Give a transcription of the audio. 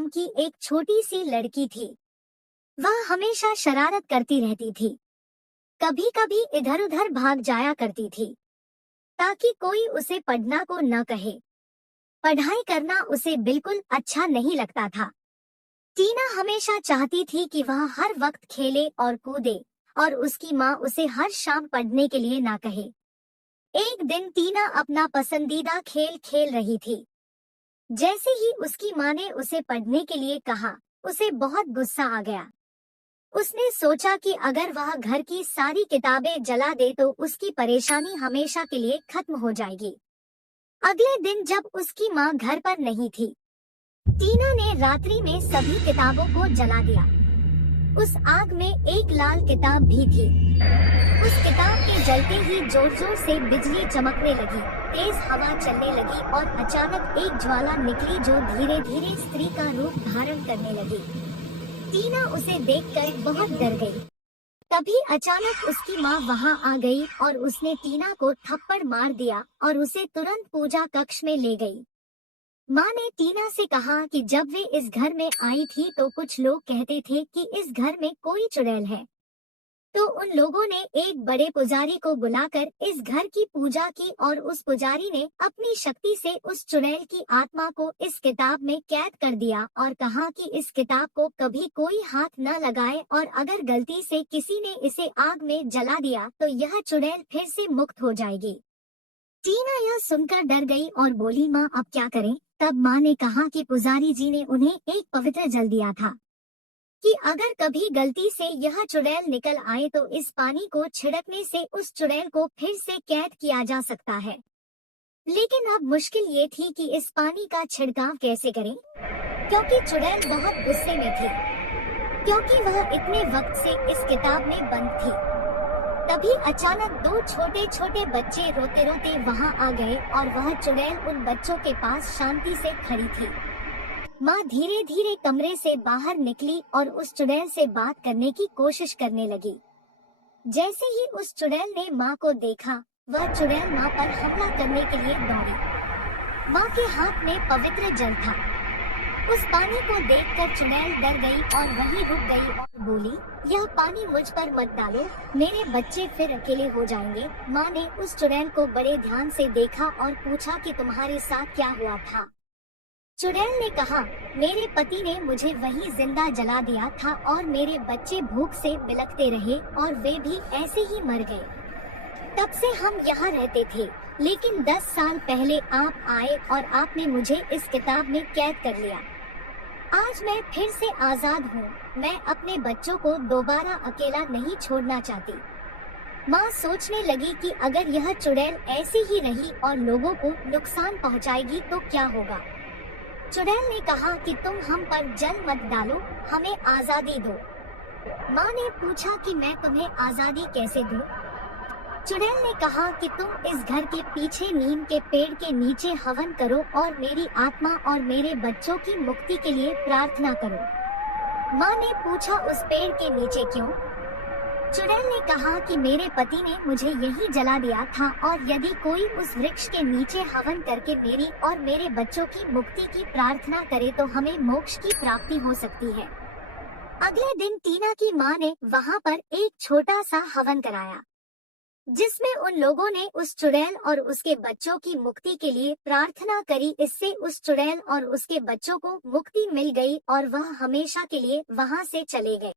नाम की एक छोटी सी लड़की थी। वह हमेशा शरारत करती रहती थी। कभी कभी इधर उधर भाग जाया करती थी ताकि कोई उसे पढ़ना को न कहे। पढ़ाई करना उसे बिल्कुल अच्छा नहीं लगता था। टीना हमेशा चाहती थी कि वह हर वक्त खेले और कूदे और उसकी माँ उसे हर शाम पढ़ने के लिए ना कहे। एक दिन टीना अपना पसंदीदा खेल खेल रही थी। जैसे ही उसकी माँ ने उसे पढ़ने के लिए कहा, उसे बहुत गुस्सा आ गया। उसने सोचा कि अगर वह घर की सारी किताबें जला दे तो उसकी परेशानी हमेशा के लिए खत्म हो जाएगी। अगले दिन जब उसकी माँ घर पर नहीं थी, टीना ने रात्रि में सभी किताबों को जला दिया। उस आग में एक लाल किताब भी थी। उस किताब के जलते ही जोर जोर से बिजली चमकने लगी, तेज हवा चलने लगी और अचानक एक ज्वाला निकली जो धीरे धीरे स्त्री का रूप धारण करने लगी। टीना उसे देखकर बहुत डर गई। तभी अचानक उसकी माँ वहाँ आ गई और उसने टीना को थप्पड़ मार दिया और उसे तुरंत पूजा कक्ष में ले गई। माँ ने टीना से कहा कि जब वे इस घर में आई थी तो कुछ लोग कहते थे कि इस घर में कोई चुड़ैल है। तो उन लोगों ने एक बड़े पुजारी को बुलाकर इस घर की पूजा की और उस पुजारी ने अपनी शक्ति से उस चुड़ैल की आत्मा को इस किताब में कैद कर दिया और कहा कि इस किताब को कभी कोई हाथ न लगाए और अगर गलती से किसी ने इसे आग में जला दिया तो यह चुड़ैल फिर से मुक्त हो जाएगी। टीना यह सुनकर डर गई और बोली, माँ अब क्या करें? तब माँ ने कहा कि पुजारी जी ने उन्हें एक पवित्र जल दिया था कि अगर कभी गलती से यह चुड़ैल निकल आए तो इस पानी को छिड़कने से उस चुड़ैल को फिर से कैद किया जा सकता है। लेकिन अब मुश्किल ये थी कि इस पानी का छिड़काव कैसे करें, क्योंकि चुड़ैल बहुत गुस्से में थी, क्योंकि वह इतने वक्त से इस किताब में बंद थी। तभी अचानक दो छोटे छोटे बच्चे रोते रोते वहाँ आ गए और वह चुड़ैल उन बच्चों के पास शांति से खड़ी थी। माँ धीरे धीरे कमरे से बाहर निकली और उस चुड़ैल से बात करने की कोशिश करने लगी। जैसे ही उस चुड़ैल ने माँ को देखा, वह चुड़ैल माँ पर हमला करने के लिए दौड़ी। माँ के हाथ में पवित्र जल था। उस पानी को देखकर चुड़ैल डर गई और वहीं रुक गई और बोली, यह पानी मुझ पर मत डालो, मेरे बच्चे फिर अकेले हो जाएंगे। माँ ने उस चुड़ैल को बड़े ध्यान से देखा और पूछा कि तुम्हारे साथ क्या हुआ था? चुड़ैल ने कहा, मेरे पति ने मुझे वहीं जिंदा जला दिया था और मेरे बच्चे भूख से बिलखते रहे और वे भी ऐसे ही मर गए। तब से हम यहाँ रहते थे, लेकिन 10 साल पहले आप आए और आपने मुझे इस किताब में कैद कर लिया। आज मैं फिर से आजाद हूँ। मैं अपने बच्चों को दोबारा अकेला नहीं छोड़ना चाहती। माँ सोचने लगी कि अगर यह चुड़ैल ऐसी ही रही और लोगों को नुकसान पहुँचाएगी तो क्या होगा। चुड़ैल ने कहा कि तुम हम पर जल मत डालो, हमें आजादी दो। माँ ने पूछा कि मैं तुम्हें आजादी कैसे दूं? चुड़ैल ने कहा कि तुम इस घर के पीछे नीम के पेड़ के नीचे हवन करो और मेरी आत्मा और मेरे बच्चों की मुक्ति के लिए प्रार्थना करो। माँ ने पूछा, उस पेड़ के नीचे क्यों? चुड़ैल ने कहा कि मेरे पति ने मुझे यहीं जला दिया था और यदि कोई उस वृक्ष के नीचे हवन करके मेरी और मेरे बच्चों की मुक्ति की प्रार्थना करे तो हमें मोक्ष की प्राप्ति हो सकती है। अगले दिन टीना की माँ ने वहाँ पर एक छोटा सा हवन कराया, जिसमें उन लोगों ने उस चुड़ैल और उसके बच्चों की मुक्ति के लिए प्रार्थना करी। इससे उस चुड़ैल और उसके बच्चों को मुक्ति मिल गई और वह हमेशा के लिए वहाँ से चले गए।